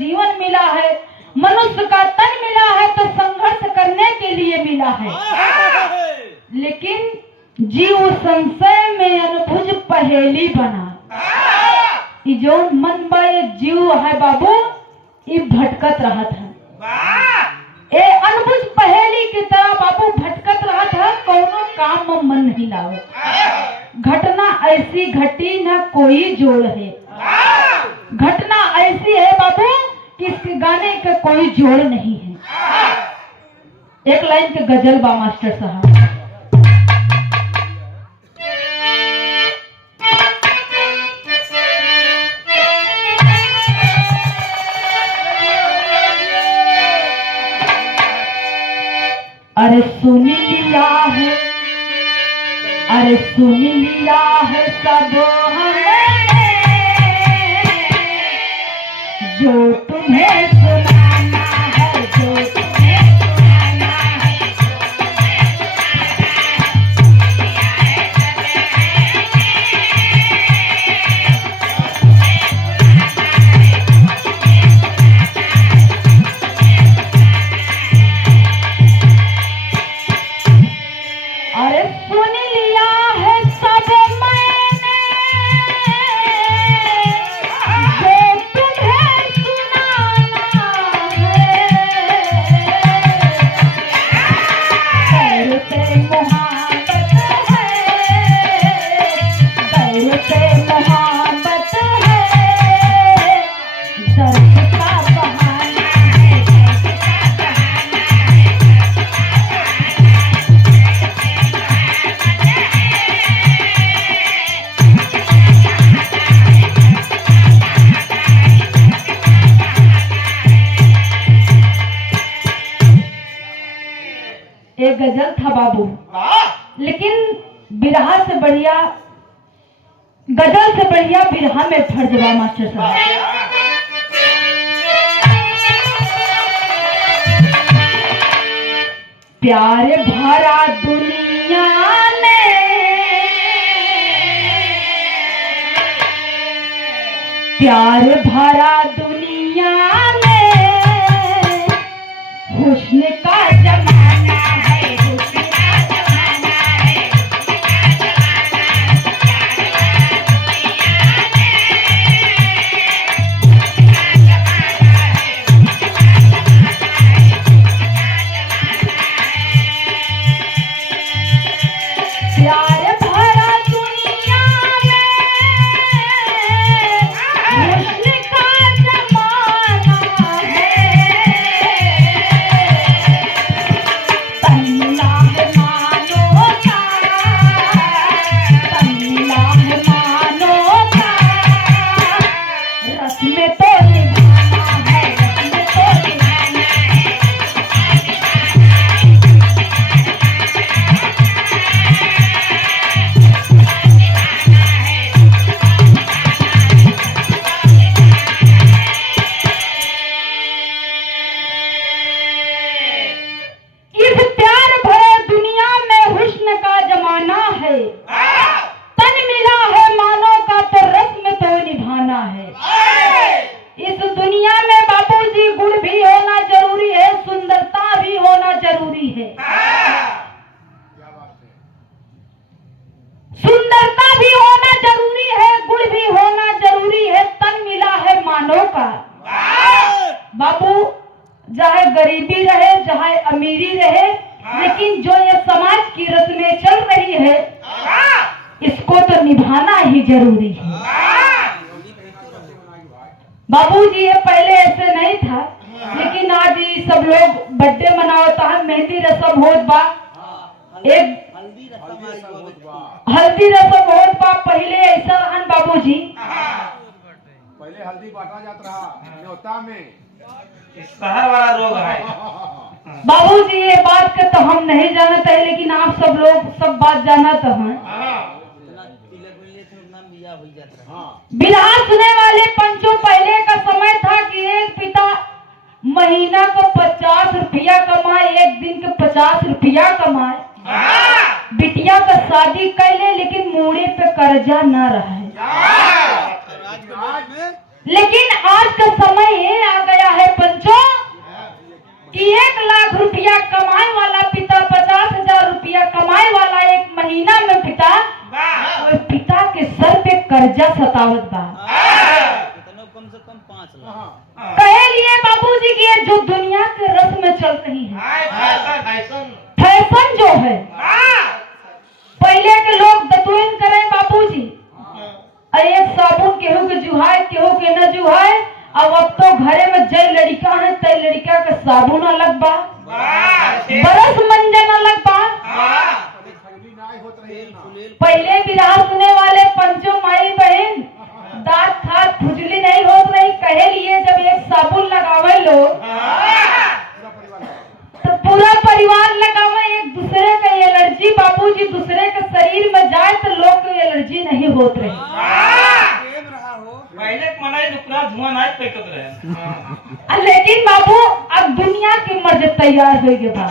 जीवन मिला है, मनुष्य का तन मिला है तो संघर्ष करने के लिए मिला है। लेकिन जीव संशय में अनुभुज पहेली बना। जो मन बा ये जीव है बाबू, ये भटकत रहा था। ए अनबुझ पहेली की तरह बाबू भटकत रहा था, कोनो काम में मन नहीं लाओ। घटना ऐसी घटी ना कोई जोड़ है। घटना ऐसी है बाबू कि इसके गाने का कोई जोड़ नहीं है। एक लाइन के गजल बा मास्टर साहब। अरे सुन लिया है, अरे सुन लिया है सब हमने, जो तुम्हें सुनाना है, जो तुम्हें सुनाना है, अरे सुन लिया है सब मैंने, जो तुम्हें सुनाना है। दर से मोहब्बत है, दर से मोहब्बत है, दर्द का बहाना है, दर्द का बहाना है। एक गजल था बाबू, लेकिन बिरहा से बढ़िया, गजल से बढ़िया बिरहा में फर्जवा मास्टर साहब। प्यार भरा दुनिया ने, प्यार भरा दुनिया में हुस्न का जमाना है, हुस्न का जमाना है, हुस्न का जमाना चाहे गरीबी रहे चाहे अमीरी रहे, लेकिन जो ये समाज की रस्में चल रही है इसको तो निभाना ही जरूरी है। बाबूजी ये पहले ऐसे नहीं था, लेकिन आज ये सब लोग बर्थडे मनावता है, मेहंदी रस्म होत बा, एक हल्दी रस्म होत बा। पहले ऐसा रहन बाबूजी, पहले हल्दी बांटा जाता रहा न्योता में, शहर वाला रोग है। बाबूजी ये बात के तो हम नहीं जानते हैं, लेकिन आप सब लोग सब बात जानते हैं। बिरहा सुने वाले पंचों, पहले का समय था कि एक पिता महीना को 50 रुपया कमाए, एक दिन के 50 रुपया कमाए, बिटिया का शादी कर ले, लेकिन मूड़े पे कर्जा न रहे। लेकिन आज का समय ये आ गया बतावत बा। कम से कम 5 लाख। हाँ। कहे लिए बाबूजी की ये जो दुनिया के रस में चल रही है, फैशन जो है, पहले के लोग दतुइन करे बाबूजी, एक साबुन केहू के जुहाए केहू के न जुहाए। अब तो घरे में जय लड़का है तय लड़का के साबुन अलग बा, बरस मंजन अलग बा। खगली नाई होत रही ना। पहले विराह सुने वाले पंचों माई बहन दांत खात खुजली नहीं होत रही। कहे लिए जब एक साबुन लगावे लोग पूरा परिवार तो पूरा परिवार लगावे। एक दूसरे का एलर्जी बाबूजी दूसरे के शरीर में जाए तो लोग को एलर्जी नहीं होत रही। प्रेम रहा हो। पहले के मलाई पूरा धुआं नहीं फेंकत रहे। लेकिन बाबू अब दुनिया की मर्ज तैयार हो गए बा।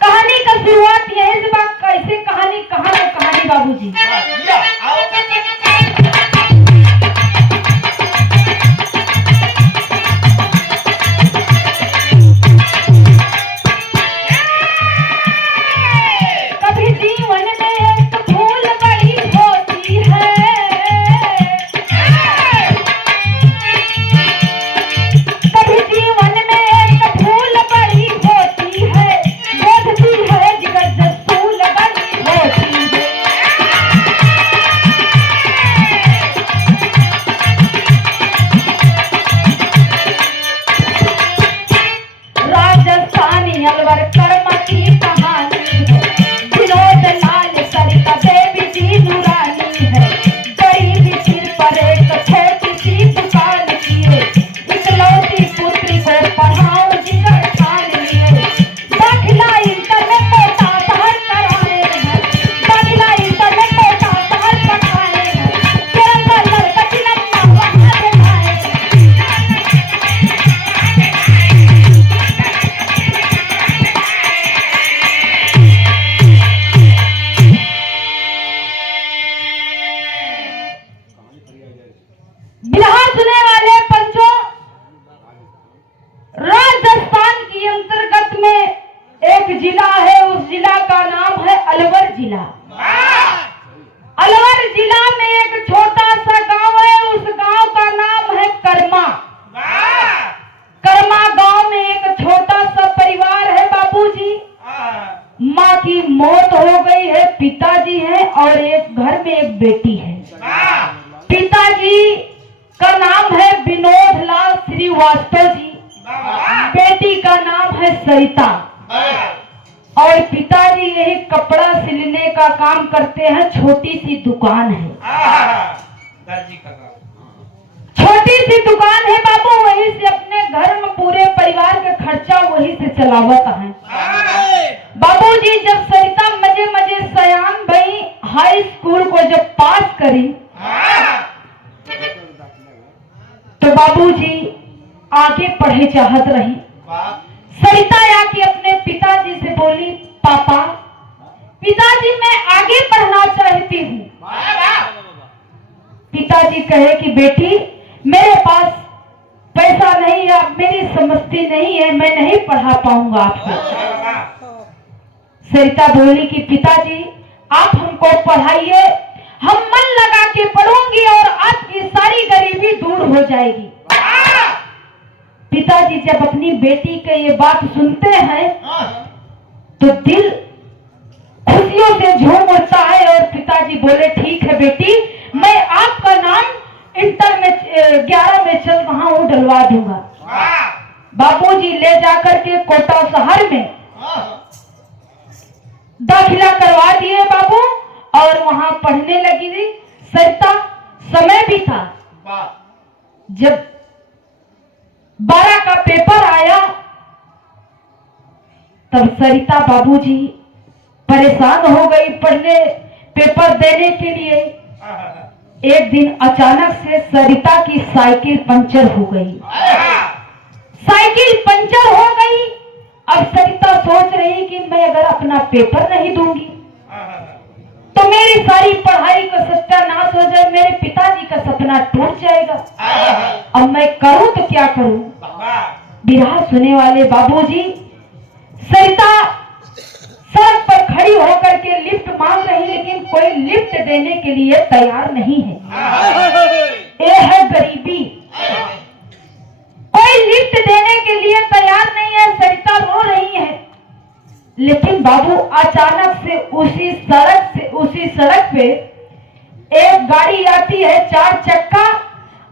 कहानी का शुरुआत यही से बा। कैसे कहानी कहानी बाबूजी। कभी जीवन में एक भूल बड़ी होती है, कभी जीवन में एक भूल बड़ी होती है, बोधती है जिगर जसूल बड़ी होती है। राजस्थानी अलवर कर्म की कहानी है, विनोद लाल सरिता देवी जी नूरानी है। गरीबी सिर पर एक छोटी सी दुकान की है, इकलौती पुत्री को पढ़ाऊं जिगर ठान लिए। दाखिला इंटर में कोटा शहर कराए हैं, दाखिला इंटर में कोटा शहर पढ़ाए हैं। केरल का लड़का चिलम्मा वहाँ बैठाए हैं। बिरहा सुने वाले पंचों, राजस्थान की अंतर्गत में एक जिला है, उस जिला का नाम है अलवर जिला। अलवर जिला में एक छोटा सा गांव है, उस गांव का नाम है कर्मा। कर्मा गांव में एक छोटा सा परिवार है बाबूजी। माँ की मौत हो गई है, पिताजी हैं और एक घर में एक बेटी है। पिताजी का नाम है विनोद लाल श्रीवास्तव जी, बेटी का नाम है सरिता। और पिताजी यही कपड़ा सिलने का काम करते हैं, छोटी सी दुकान है। दर्जी का काम। छोटी सी दुकान है बाबू, वहीं से अपने घर में पूरे परिवार का खर्चा वहीं से चलावत है। बाबूजी जब सरिता मजे मजे सयान भई हाई स्कूल को जब पास करी तो बाबूजी आगे पढ़े चाहत रही। सरिता आके अपने पिताजी से बोली, पापा पिताजी मैं आगे पढ़ना चाहती हूँ। पिताजी कहे कि बेटी मेरे पास पैसा नहीं है, आप मेरी समझती नहीं है, मैं नहीं पढ़ा पाऊंगा आपको। सरिता बोली कि पिताजी आप हमको पढ़ाइए, हम मन लगा के पढ़ूंगी और आपकी सारी गरीबी दूर हो जाएगी। पिताजी जब अपनी बेटी के ये बात सुनते हैं तो दिल खुशियों से झूम उठता है और पिताजी बोले ठीक है बेटी, मैं आपका नाम इंटर में 11 में चल रहा हूँ, डलवा दूंगा। बाबूजी ले जाकर के कोटा शहर में दाखिला करवा दिए बाबू और वहां पढ़ने लगी थी सरिता। समय भी था जब 12 का पेपर आया तब सरिता बाबूजी परेशान हो गई पढ़ने पेपर देने के लिए। एक दिन अचानक से सरिता की साइकिल पंचर हो गई। साइकिल पंचर हो गई। अब सरिता सोच रही कि मैं अगर अपना पेपर नहीं दूंगी तो मेरी सारी पढ़ाई का सत्यानाश हो जाए, मेरे पिताजी का सपना टूट जाएगा। अब मैं करूं तो क्या करूं। बिरहा सुने वाले बाबूजी, सरिता सड़क पर खड़ी होकर के लिफ्ट मांग रही, लेकिन कोई लिफ्ट देने के लिए तैयार नहीं है। ये है गरीबी, कोई लिफ्ट देने के लिए तैयार नहीं है। सरिता रो रही है, लेकिन बाबू अचानक से उसी सड़क पे एक गाड़ी आती है 4 चक्का,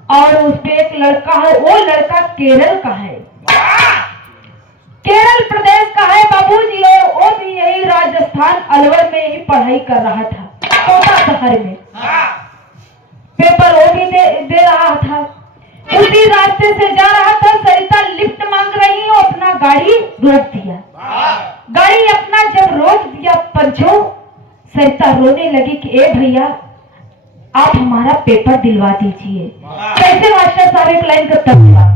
और उस पे एक लड़का है। वो लड़का केरल का है, केरल प्रदेश का है बाबूजी। और वो भी यही राजस्थान अलवर में ही पढ़ाई कर रहा था, कोटा शहर में पेपर वो भी दे रहा था। उसी रास्ते से जा रहा था। सरिता लिफ्ट मांग रही है, अपना गाड़ी रोक दिया। गाड़ी अपना जब रोक दिया पंचो, सरिता रोने लगी कि ए भैया आप हमारा पेपर दिलवा दीजिए। कैसे मास्टर साहब, एक लाइन का तर्जुमा।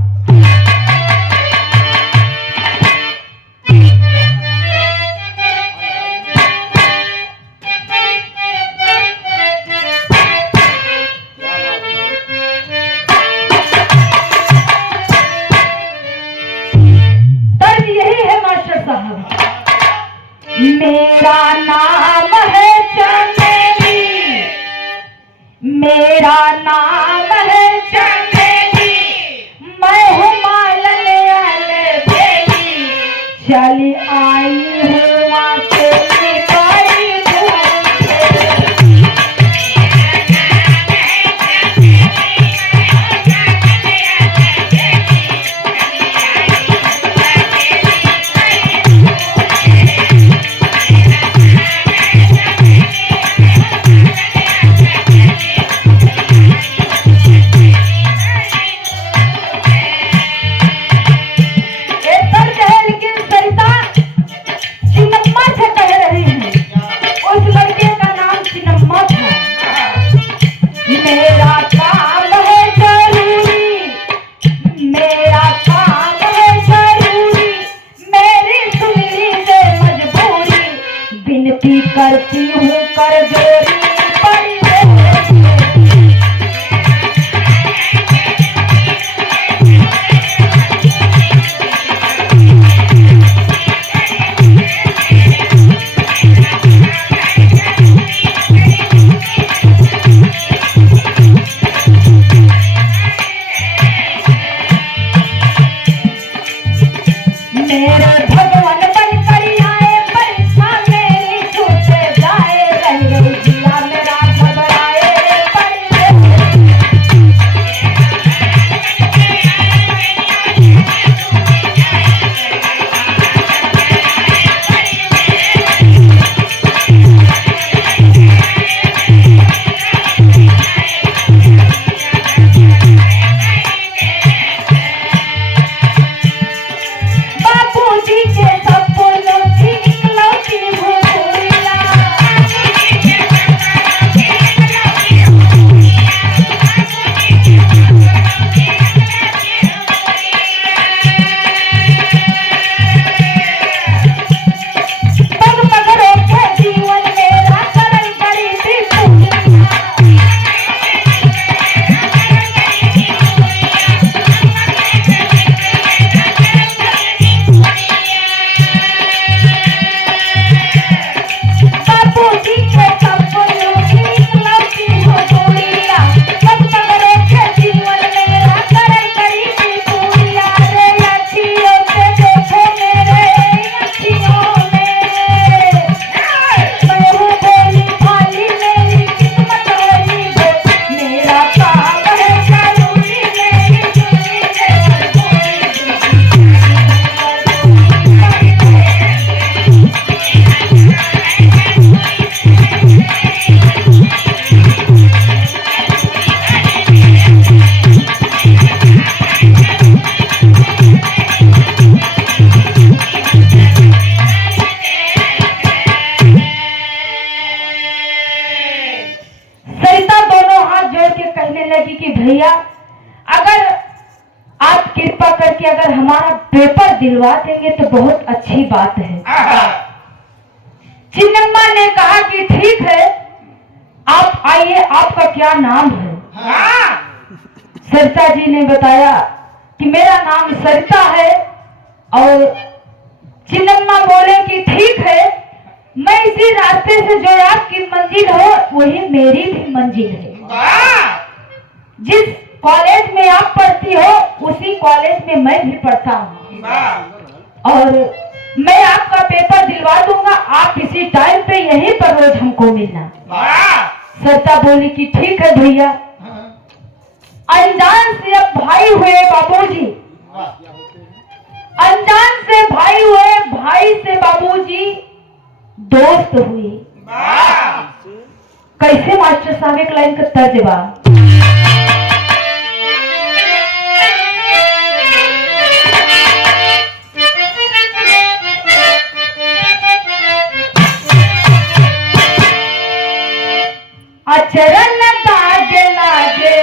तर्ज यही है मास्टर साहब, मेरा नाम है चमेली, मेरा नाम है चमेली, मैं हूँ मालन बेली, चली आई हूँ अकेली बड़ी दूर से। करती हूँ कर जोरी बड़ी मेरे भगवान बनकर आए, परीक्षा मेरी छूट जाए, रंग जिया मेरा घबराए बापूजी के सपनों की इकलौती भूलिया, पग पग रोके जीवन मेरा सरल बड़ी थी बापूजी के सपनों की इकलौती भूलिया, पग पग रोके जीवन मेरा सरल बड़ी थी पूरिया। रे अखियों से देखो मेरे अखियों में, मैं हूँ भोली भाली मेरी किस्मत होली हो, मेरा काम है कानूनी मेरी चुनी सरिता दोनों हाथ जोड़ के कहने लगी कि भैया अगर आप कृपा करके अगर हमारा पेपर दिलवा देंगे तो बहुत अच्छी बात है। चिन्नम्मा ने कहा कि ठीक है, आप आइए, आपका क्या नाम है? सरिता जी ने बताया कि मेरा नाम सरिता है। और चिन्नम्मा बोले कि ठीक है, मैं इसी रास्ते से जो आपकी मंजिल हो वही मेरी भी मंजिल है। जिस कॉलेज में आप पढ़ती हो उसी कॉलेज में मैं भी पढ़ता हूँ और मैं आपका पेपर दिलवा दूंगा। आप इसी टाइम पे यहीं पर रोज हमको मिलना। सरिता बोली कि ठीक है भैया। अनजान से अब भाई हुए बाबूजी, अनजान से भाई हुए, भाई से बाबूजी दोस्त हुए। कैसे मास्टर साहब एक लाइन का तर्ज बा। अचरन दाग लागे,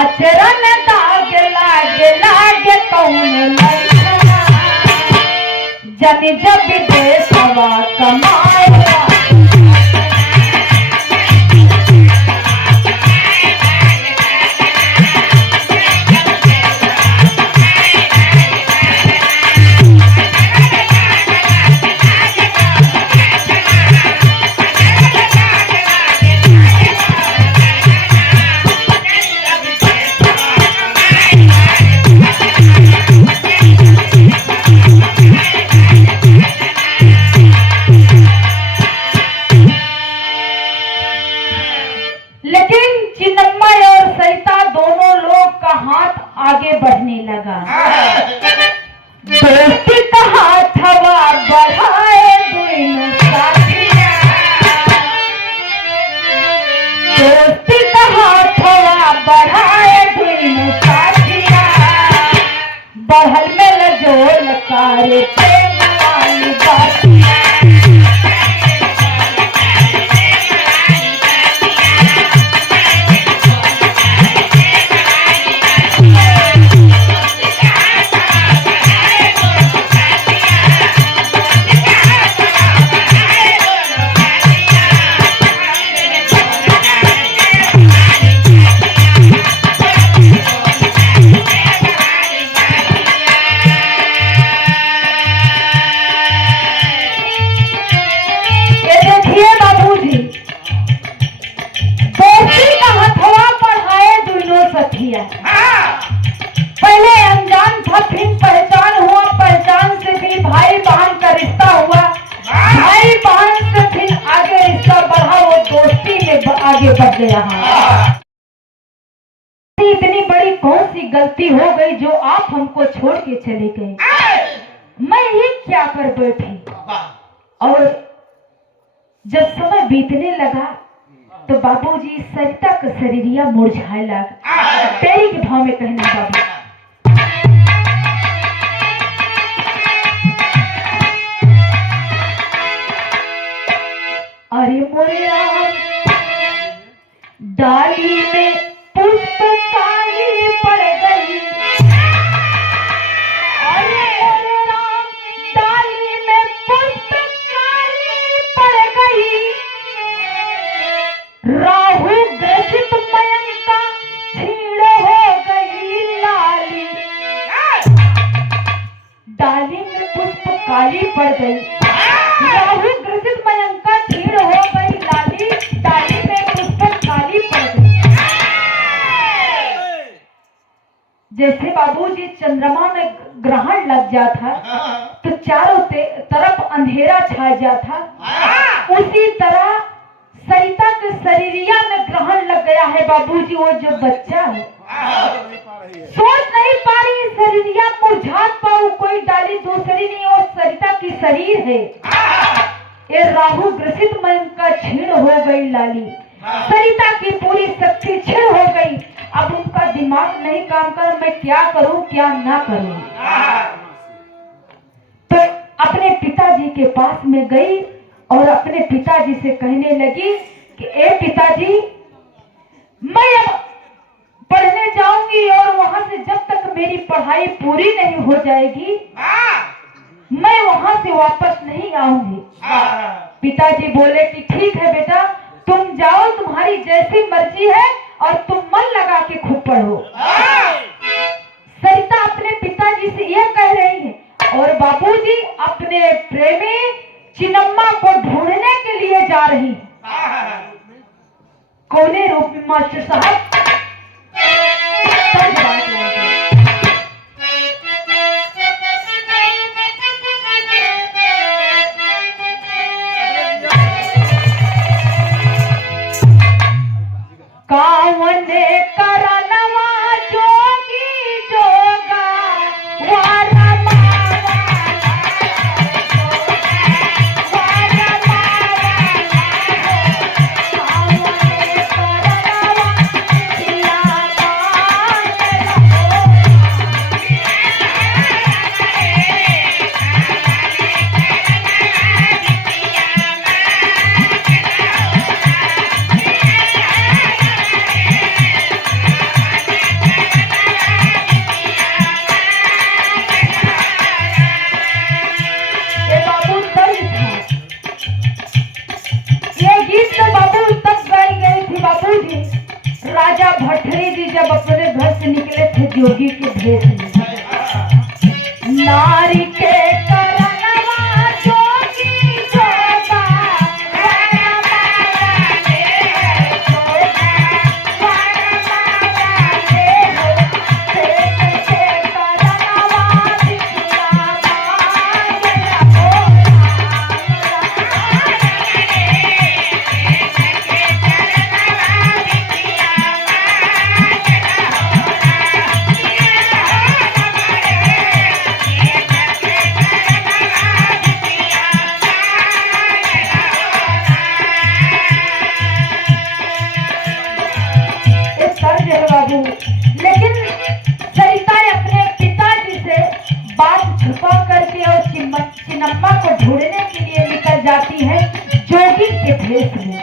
अचरन दाग लागे, लागे कौन लइका जब जब देशवा कमाएगा। आगे बढ़ने लगा। दोस्ती का हाथ हवा बढ़ाए दोनों साथिया, दोस्ती का हाथ हवा बढ़ाए दोनों साथिया। बढ़ल में लजोल कारे प्रेम वाली बातिया। पहले अनजान था, फिर पहचान हुआ, पहचान से फिर भाई बहन का रिश्ता हुआ, भाई बहन से फिर आगे रिश्ता बढ़ा, वो दोस्ती में आगे बढ़ गया। इतनी बड़ी कौन सी गलती हो गई जो आप हमको छोड़ के चले गए? मैं ये क्या कर बैठी? और जब समय बीतने लगा तो बाबूजी सरिता का शरीरिया मुरझाए लगा। तेरी के भाव में कहना बाबू, अरे मोरे राम डाली में पुष्प काली पड़ गई, अरे मोरे राम डाली में पुष्प काली पड़ गई। राहु ग्रसित मयंका छीड़ हो गई लाली, डाली में पुष्प काली पड़ गई। राहु ग्रसित मयंका छीड़ हो गई लाली, डाली में पुष्प काली पड़ गई। जैसे बाबूजी चंद्रमा में ग्रहण लग जाता तो चारों तरफ अंधेरा छा जाता, उसी तरह सरिता के शरीरिया में ग्रहण लग गया है बाबूजी। वो जो बच्चा है सोच नहीं पा रही, शरीरिया मुरझा पाऊ, कोई डाली दूसरी नहीं, और सरिता की शरीर है। ये राहु ग्रसित मन का छीण हो गई लाली, सरिता की पूरी शक्ति छीण हो गई। अब उनका दिमाग नहीं काम कर, मैं क्या करूं क्या ना करूं। तो अपने पिताजी के पास में गई और अपने पिताजी से कहने लगी कि ए पिताजी, मैं अब पढ़ने जाऊंगी और वहां से जब तक मेरी पढ़ाई पूरी नहीं हो जाएगी मैं वहां से वापस नहीं आऊंगी। पिताजी बोले कि ठीक है बेटा, तुम जाओ, तुम्हारी जैसी मर्जी है और तुम मन लगा के खूब पढ़ो। सरिता अपने पिताजी से यह कह रही है और बाबूजी अपने प्रेमी चिन्नम्मा को ढूंढने के लिए जा रही है। कौने रूप में मास्टर साहब? तब बात लाएंगे। कावने करनवा जोगी जोगा वारा मावा वारा मावा कावने करनवा सिया बाबू तब था। ये गीत तो बाबू तब गाई गई थी बाबू जी, राजा भट्टरी जी जब अपने घर से निकले थे जोगी के भेष में। नारी के करनवा जोगी जोगा वारा मावा ले जोगा वारा मावा ले हो पेट के करनवा दिखला मांगला हो इस तर्ज है बाबू। लेकिन सरिता अपने पिताजी से बात छुपा करके और चिन्नम्मा को ढूंढने के लिए निकल जाती है जोगी के भेष में।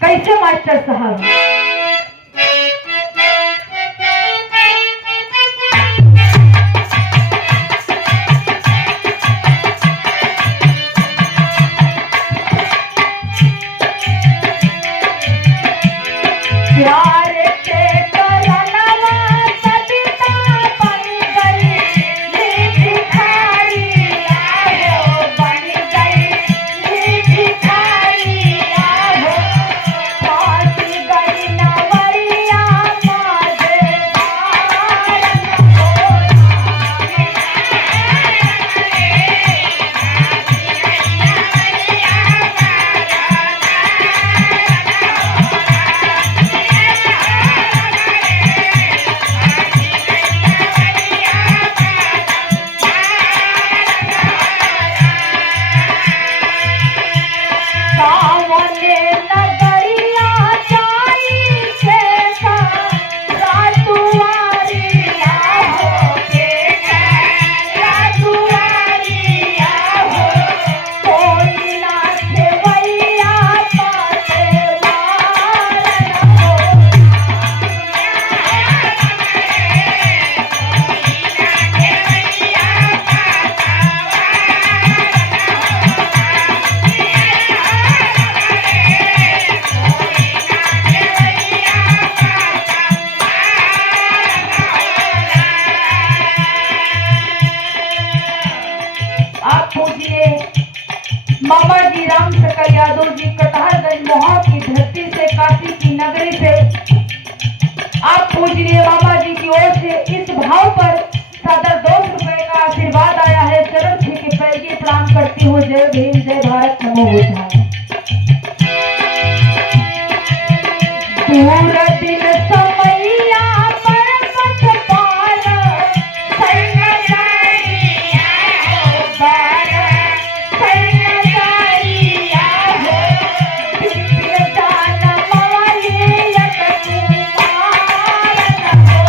कैसे मास्टर साहब? प्यार के करनवा सविता बन गई ये भिखारी हो बन गई ये भिखारी हो फांस गई नवरिया माजे सावने नगरिया जाई के का रातुआरिया हो के रातुआरिया हो कोई ना खेवैया पासे वारन हो आप पूछिए मामा जी राम सकल यादव जी कटहरगंज मोहा की धरती से काशी की नगरी से आप पूछिए मामा जी की ओर से इस भाव पर सादर 200 रुपए का आशीर्वाद आया है। चरण छू के पैर की प्रणाम करती हूँ। जय भीम जय भारत नमो बुद्धाय। दूर दिन समैया पर्वत पार सैन्यकारिया हो बार सैन्यकारिया हो दिव्य दान मवलियत कुमार हो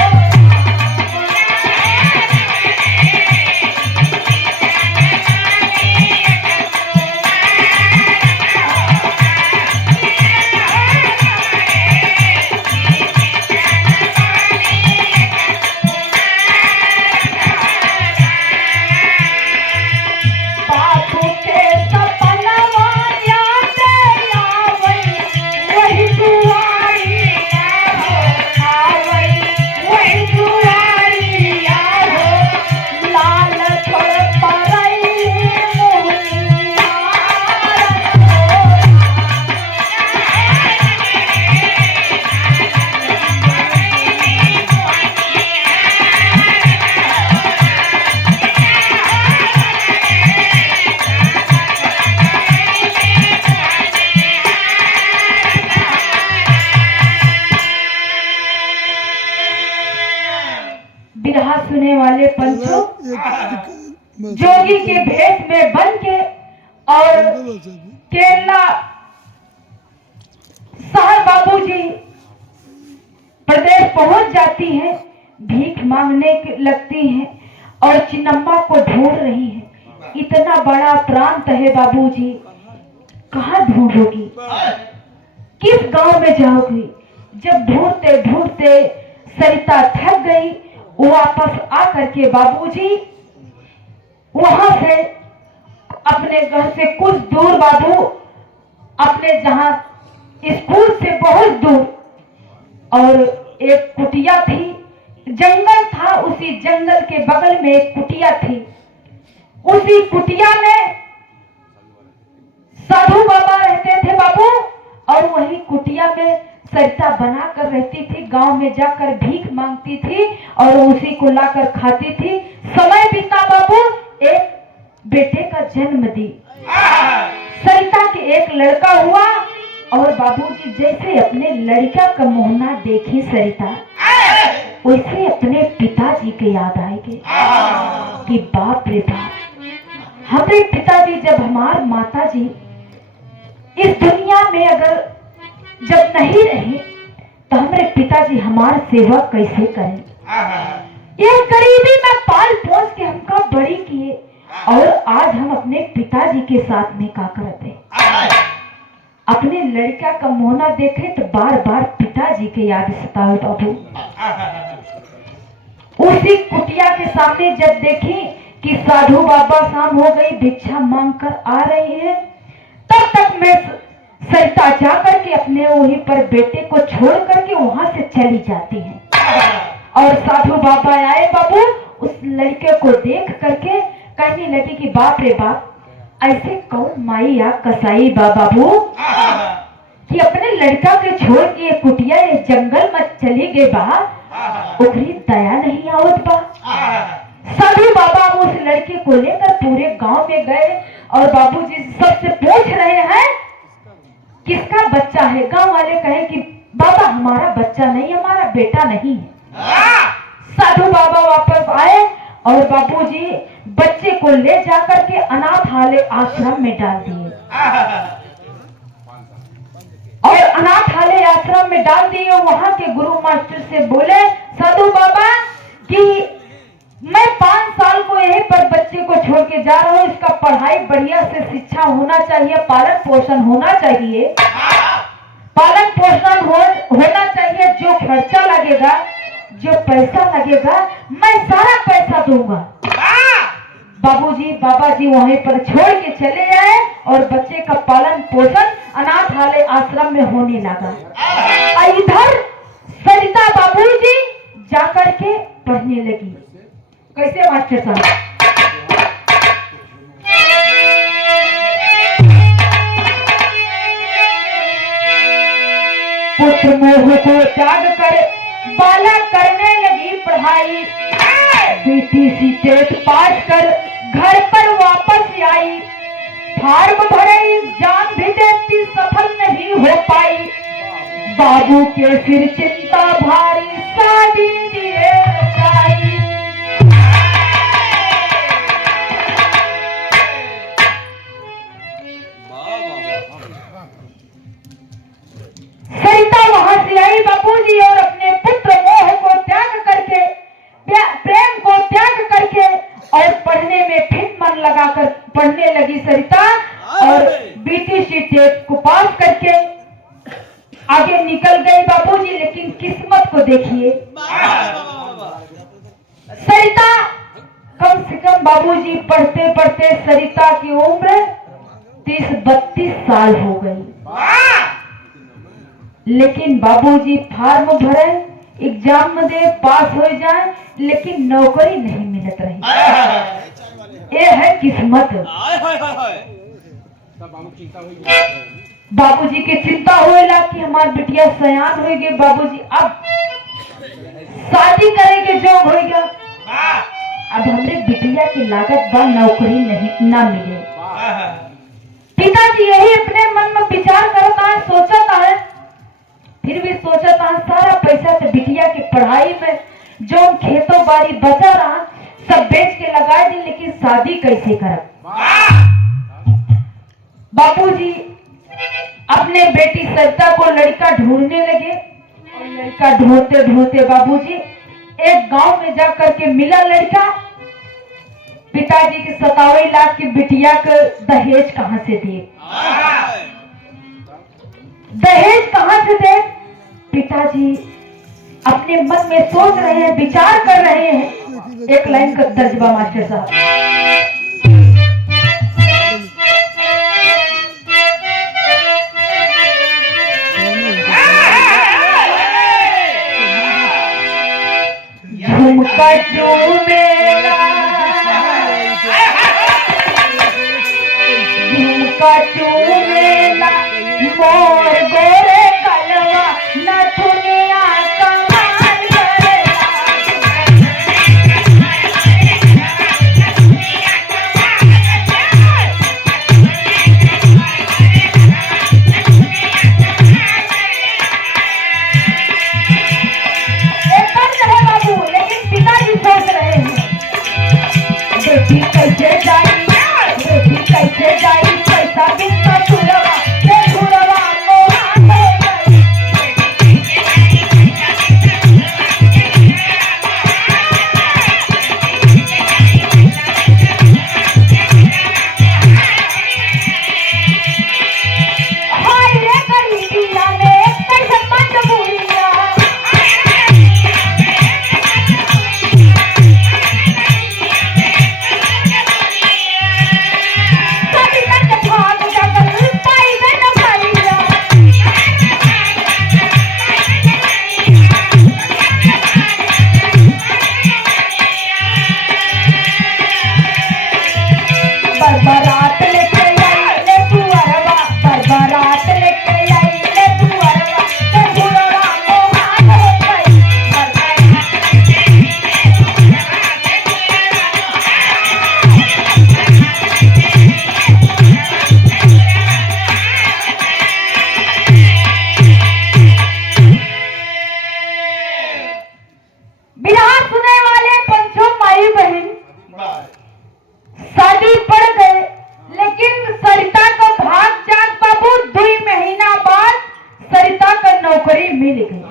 बिरहा सुने वाले पंचों, जोगी के भेष में बन के और केरला शहर बाबूजी प्रदेश पहुंच जाती हैं, भीख मांगने लगती हैं और चिन्नम्मा को ढूंढ रही हैं। इतना बड़ा प्रांत है बाबूजी, कहाँ ढूंढोगी, किस गांव में जाओगी? जब ढूंढते ढूंढते सरिता थक गई, वो वापस आकर के बाबूजी वहां से अपने घर से कुछ दूर बाबू, अपने जहां स्कूल से बहुत दूर, और एक कुटिया थी, जंगल था, उसी जंगल के बगल में एक कुटिया थी। उसी कुटिया में साधु बाबा रहते थे बाबू, और वही कुटिया में सरिता बनाकर रहती थी। गांव में जाकर भीख मांगती थी और उसी को लाकर खाती थी। समय बीता बाबू, एक बेटे का जन्म दी। सरिता के एक लड़का हुआ और बाबूजी जैसे अपने लड़का का मोहना देखी सरिता, वैसे अपने पिताजी के याद आएंगे कि बाप रे बाप, हमारे पिताजी जब हमार माताजी इस दुनिया में अगर जब नहीं रहे तो हमारे पिताजी हमार सेवा कैसे करें? ये गरीबी में पाल पोस के हमका बड़ी किए और आज हम अपने पिताजी के साथ में क्या करते? अपने लड़का का मोहना देखे तो बार बार पिताजी के याद सताए बाबू। उसी कुटिया के सामने जब देखी कि साधु बाबा शाम हो गई, भिक्षा मांग कर आ रहे हैं, तब तक मैं सरिता जाकर के अपने वहीं पर बेटे को छोड़ करके वहां से चली जाती है। और साधु बाबा आए बाबू, उस लड़के को देख करके कहने लगी कि बाप रे बाप, ऐसे कौन माई या कसाई बाबू कि अपने लड़का के छोड़ के कुटिया ये जंगल में चली गए बा, उकरी दया नहीं आवत बा। साधु बाबा उस लड़के को लेकर पूरे गांव में गए और बाबूजी सबसे पूछ रहे हैं किसका बच्चा है? गांव वाले कहे कि बाबा हमारा बच्चा नहीं, हमारा बेटा नहीं है। साधु बाबा वापस आए और बाबूजी बच्चे को ले जाकर के अनाथालय आश्रम में डाल दिए। और अनाथालय आश्रम में डाल दिए। वहां के गुरु मास्टर से बोले साधु बाबा कि मैं 5 साल को यहीं पर बच्चे को छोड़ के जा रहा हूँ, इसका पढ़ाई बढ़िया से शिक्षा होना चाहिए, पालन पोषण होना चाहिए, पालन पोषण होना चाहिए। जो खर्चा लगेगा, जो पैसा लगेगा, मैं सारा पैसा दूंगा। बाबूजी बाबा जी वहीं पर छोड़ के चले आए और बच्चे का पालन पोषण अनाथालय आश्रम में होने लगा। इधर सरिता बाबूजी जाकर के पढ़ने लगी। कैसे मास्टर साहब? पुत्र मोह को त्याग कर बालक करने लगी पढ़ाई। बेटी सी टेट पास कर घर पर वापस आई। फार्म भरे एग्जाम भी देती, सफल नहीं हो पाई। बाबू के सिर चिंता भारी, शादी दिए जाई। सरिता वहां से आई बाबूजी और अपने पुत्र मोह को त्याग करके, प्रेम को त्याग करके और पढ़ने में फिर मन लगाकर पढ़ने लगी सरिता। और बीटीसी टेट को पास करके आगे निकल गई बाबूजी। लेकिन किस्मत को देखिए, सरिता कम से कम बाबूजी पढ़ते पढ़ते सरिता की उम्र 30-32 साल हो गई। लेकिन बाबूजी फार्म भरे, एग्जाम दे, पास हो जाए, लेकिन नौकरी नहीं मिलत रही। ये है किस्मत। बाबूजी की चिंता होएला कि हमार बिटिया सयान होगी। बाबूजी अब शादी करेंगे जो होगा, अब हमरे बिटिया की लागत बा नौकरी नहीं ना मिले। पिताजी यही अपने मन में विचार करता है, सोचता है, फिर भी सोचता है सारा पैसा तो बिटिया की पढ़ाई में जो खेतों बाड़ी बचा रहा सब बेच के लगा दी, लेकिन शादी कैसे करब। बाबूजी अपने बेटी सरिता को लड़का ढूंढने लगे और लड़का ढूंढते ढूंढते बाबूजी एक गांव में जाकर के मिला लड़का। पिताजी के 27 लाख की बिटिया को दहेज कहां से दिए, दहेज कहां से दे। पिताजी अपने मन में सोच रहे हैं, विचार कर रहे हैं। एक लाइन का तर्जमा मास्टर साहब। झुमका चूमेला, झुमका चूमेला मोर गोरे कलवा न दुनिया कमाल करेला। एक कर रहे बाबू, लेकिन पिताजी सोच रहे हैं बेटी कैसे जाई, बेटी कैसे जाई, पैसा बिस्ता छुड़वा ते छुड़वा मोहा हो गई। हाय रे गरीबिया में कैसे मजबूरिया, कभी तक भाग जाकर पाई में न भरिया। बरबरात लेके आई ले तू अरवा, बरबरात लेके आई ले तू अरवा ते छुड़वा मोहा हो गई। बिरहा सुने वाले पंचों माई बहन शादी पड़ गए, लेकिन सरिता को भाग जाग बाबू 2 महीना बाद सरिता को नौकरी मिल गई।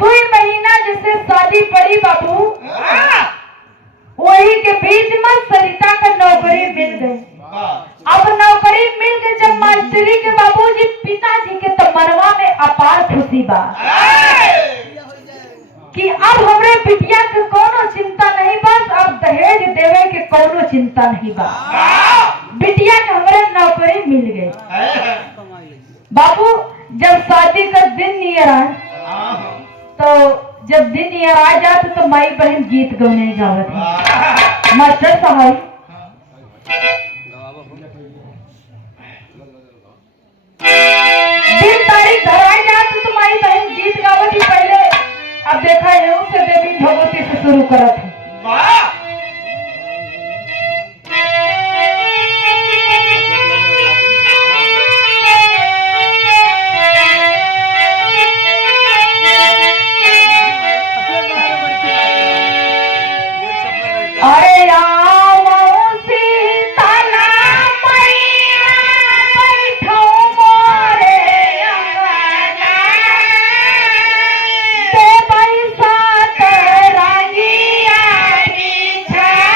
2 महीना जैसे शादी पड़ी बाबू, वही के बीच में सरिता को नौकरी मिल गई। अब नौकरी मिल गई जब मास्टरी के बाबूजी पिताजी के तो मनवा में अपार खुशी बा कि अब हमरे बिटिया के कोनो चिंता नहीं, बस अब दहेज देवे के कोनो चिंता नहीं बा। बिटिया के हमरे नौकरी मिल गई। बाबू जब शादी का दिन नियर आए, तो जब दिन नियर आ जाते तो माई बहन गीत गाने गावत है। मास्टर साहब दिन तारीख धराई जाते तो माई बहन गीत गावत ही पहले। अब देखा है से देवी भगवती से शुरू करत है। अरे आओ सीताला मैया बैठो मोरे अंगना, ते बैसात रंगिया बिछाए।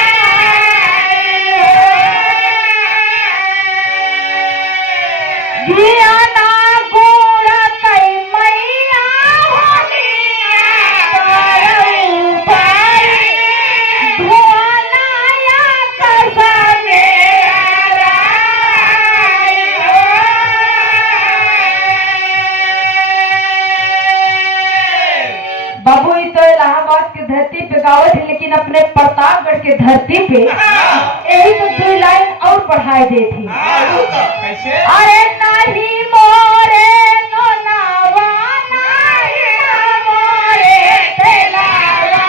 गियाना गुड़ कई मैया होनिया करऊ पाई, धुआनाया कसा मेरा बाबू। तो इलाहाबाद की धरती पे गावत है, लेकिन अपने प्रतापगढ़ के धरती पे यही तो 2 लाइन और पढ़ाई दे थी। अरे नहीं मोरे नोनावा, नहीं मोरे तेलावा,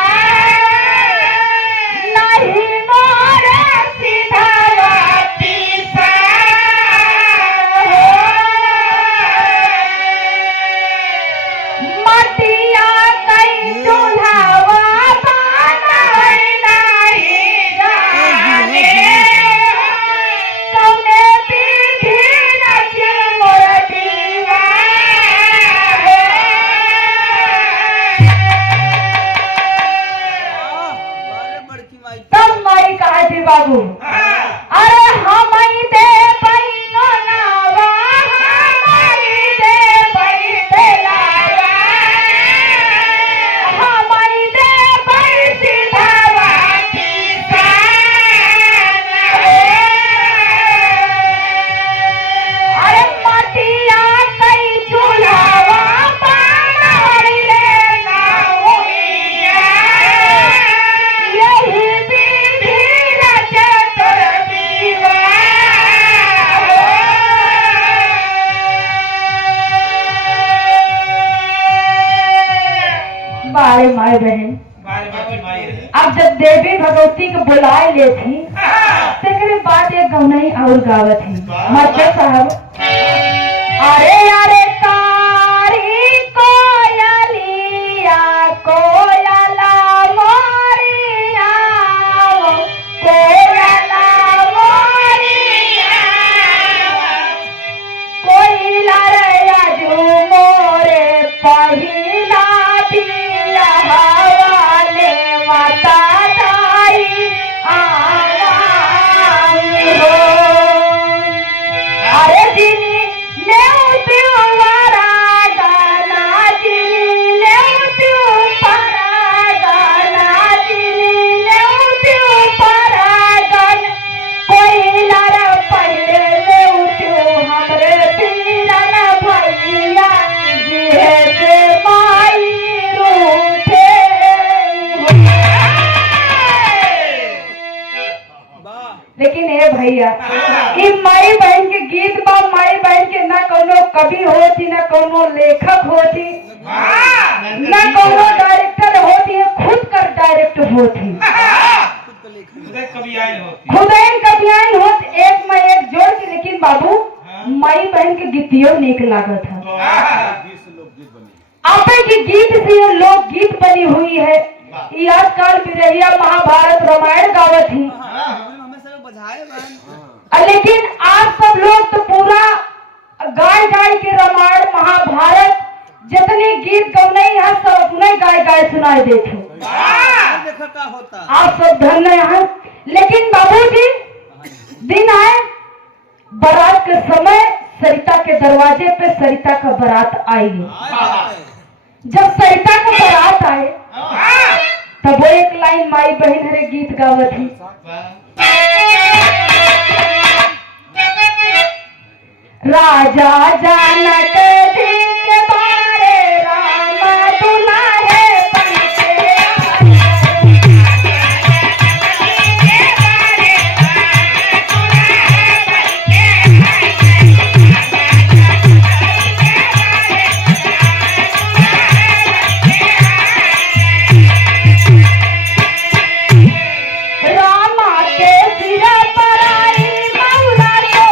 नहीं मोरे सीधावा पीसा। मटिया कई चूल्हा बाबू अरे हम दे बहिनो नावा हमारी दे बही बेलावा हम दे बही सिधावाती अरे मटिया कई चूल्हावा बनाई रे नाउमिया यही विधि रचत बारे माए बहन बारे बाकी माई रे अब जब देवी भगवती को बुलाए ले थी तेरे बाद एक गौनई और गावत थी मास्टर साहब अरे अरे कारी कोयलिया कोयला मोरिया कोयला मोरिया कोयला रे आजू मोरे पहिला दिया वाले माता दाई आवामी हो अरे जिनी नेउ वारा गाना जिनी नेउ पारा गाना जिनी नेउ पारा गाना कोयला रे पहले नेउ हमरे पीरन भैया जिहे से माई रूठे लेकिन ए भैया ई माई बहन के गीत बा माई बहन के ना कोनो कवि होती ना कोनो लेखक होती ना कोनो डायरेक्टर होती है खुद कर डायरेक्ट होती उदय कभी आए होती खुदैन कवियाई होत एक में एक जोड़ के लेकिन बाबू माई बहन के गीतियों निक लागत है आपे की गीत से ये लोक गीत बनी हुई है ये आजकल बिरहिया महाभारत रामायण गावत ही हमें सब बधाए बहन लेकिन आप सब लोग तो पूरा गाय गाय के रामायण महाभारत जितने गीत गौने यहाँ सब अपने गाय गाय सुनाई देते देखा का होता आप सब धन्य हैं लेकिन बाबूजी दिन आए बारात के समय सरिता के दरवाजे पे सरिता का बारात आई जब सरिता का बारात आए तब वो एक लाइन माई बहन हरे गीत गावत थी राजा जानक जी के बारे राम दुलारे बनके रामा के सिर पर आई मौला तो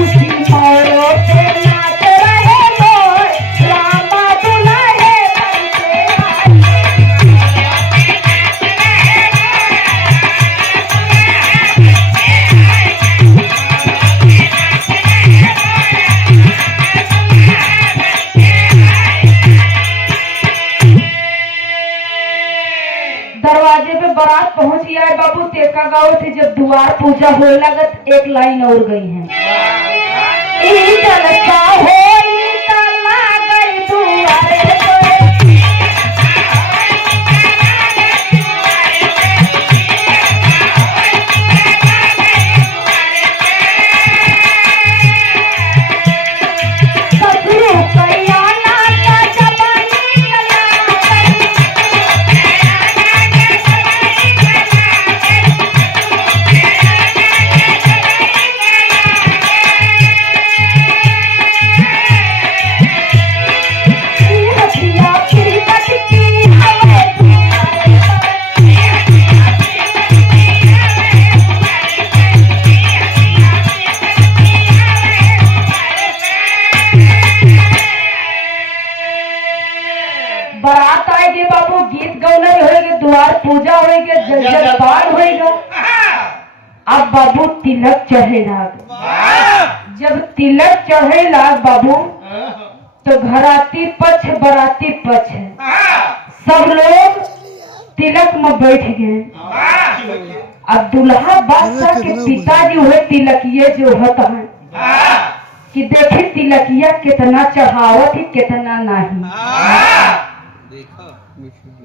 उसी मोरों पे नाच रहे मोर रामा दुलारे बनके आए दरवाजे पे बारात पहुंच गया है बाबू तेका गाँव से जब द्वार पूजा हो लगत एक लाइन और गई है ई जलसा हो ई तला गई दुआरे पे ससुर कैया नाता जबनी कला बारात आएगी बाबू गीत गौनई होएगी द्वार पूजा होएगी जलपान होएगा अब बाबू तिलक चढ़े लाग। जब तिलक चढ़े लाग बाबू तो घराती पक्ष बराती पक्ष सब लोग तिलक में बैठ गए। अब दुल्हा बादशाह के पिताजी हुए तिलकिये जो होता है कि देखे तिलकिया कितना चढ़ावत ही कितना नहीं।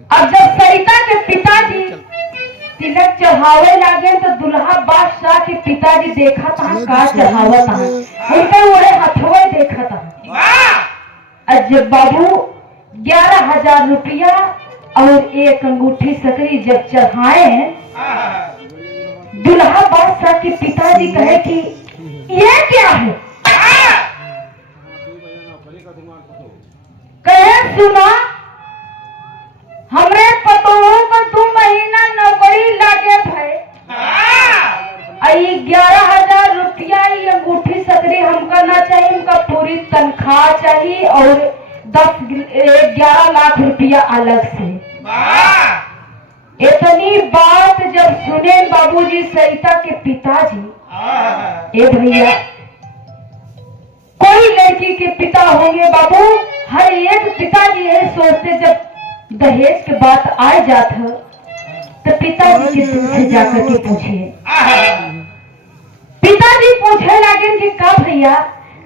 अब जब सरिता के पिताजी तिलक चढ़ावे लागे तो दुल्हा बादशाह के पिताजी देखा था का चढ़ावत है, उनके ओरे हथवे देखा था। जब बाबू 11,000 रुपया और एक अंगूठी सकरी जब चढ़ाए, दुल्हा बादशाह के पिताजी कहे कि ये क्या है? कहे सुना हमरे पतोहों को 2 महीना नौकरी लागे भाई, 11,000 रुपया अंगूठी सकरी हमका ना चाहिए, उनका पूरी तनख्वाह चाहिए और 11 लाख रुपया अलग से। इतनी बात जब सुने बाबूजी सरिता के पिताजी, ए भैया कोई लड़की के पिता होंगे बाबू, हर एक पिताजी यही सोचते जब दहेज के बात आ जात हो तो पिताजी के दिल से जाकर के पूछे। पिताजी पूछे लगे कि का भैया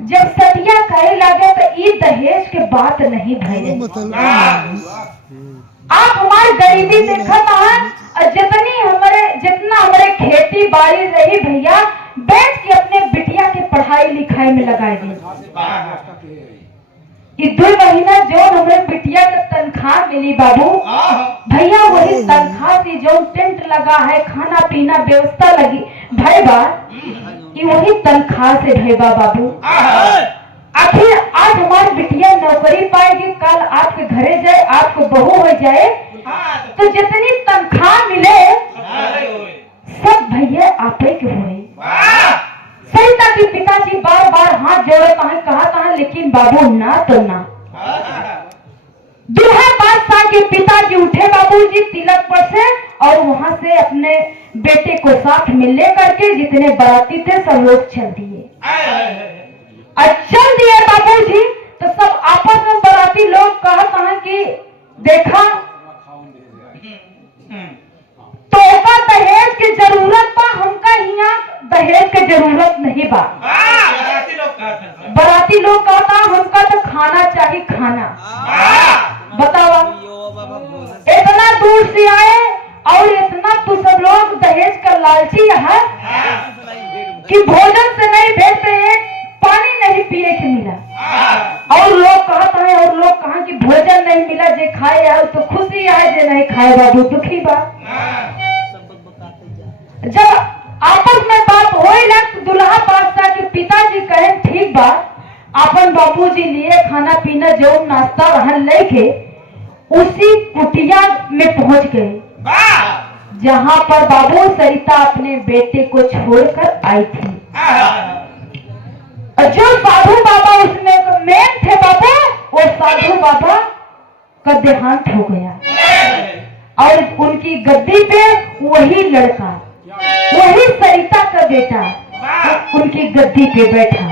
जब सतिया कहे लगे तो ये दहेज के बात नहीं भैया, आप हमारी गरीबी देखा था, जितना हमारे खेती बाड़ी रही भैया बैठ के अपने बिटिया के पढ़ाई लिखाई में लगाए गए। ये 2 महीना जो हमारे बिटिया का तनख्वाह मिली बाबू भैया, वही तनख्वाह से जो टेंट लगा है, खाना पीना व्यवस्था लगी भाई बा, ये वही तनख्वाह से भेबा बाबू। आखिर आज हमारी बिटिया नौकरी पाएगी, कल आपके घरे जाए, आपको बहू हो जाए तो जितनी तनख्वाह मिले सब भैया आपे के हुए। सरिता के पिताजी बार बार हाथ जोड़ता है, कहता है लेकिन बाबू ना तो ना। दूल्हा बादशाह के पिताजी उठे बाबूजी तिलक पर से और वहां से अपने बेटे को साथ में लेकर के जितने बाराती थे सब लोग चल दिए। चल दिए बाबूजी तो सब आपस में बाराती लोग कहता है कि देखा तो दहेज की जरूरत बा, हमका यहाँ दहेज की जरूरत नहीं बा। बाराती लोग कहता हमका तो खाना चाहिए खाना। बताओ इतना दूर से आए और इतना तो सब लोग दहेज का लालची है कि भोजन से नहीं भेजते, एक पानी नहीं पिए के मिला। और लोग कहता है और लोग कहा कि भोजन नहीं मिला, जे खाए है तो खुशी है, जे नहीं खाए बाबू दुखी बा। जब आपस में बात हो तो दुल्हा बादशाह के पिताजी कहे ठीक बा, अपन बाबूजी लिए खाना पीना जो नाश्ता रहन लेके उसी कुटिया में पहुंच गए जहां पर बाबू सरिता अपने बेटे को छोड़कर आई थी। जो साधु बाबा उसमें मेन थे बाबा, वो साधु बाबा का देहांत हो गया और उनकी गद्दी पे वही लड़का, वही सरिता का बेटा उनकी गद्दी पे बैठा।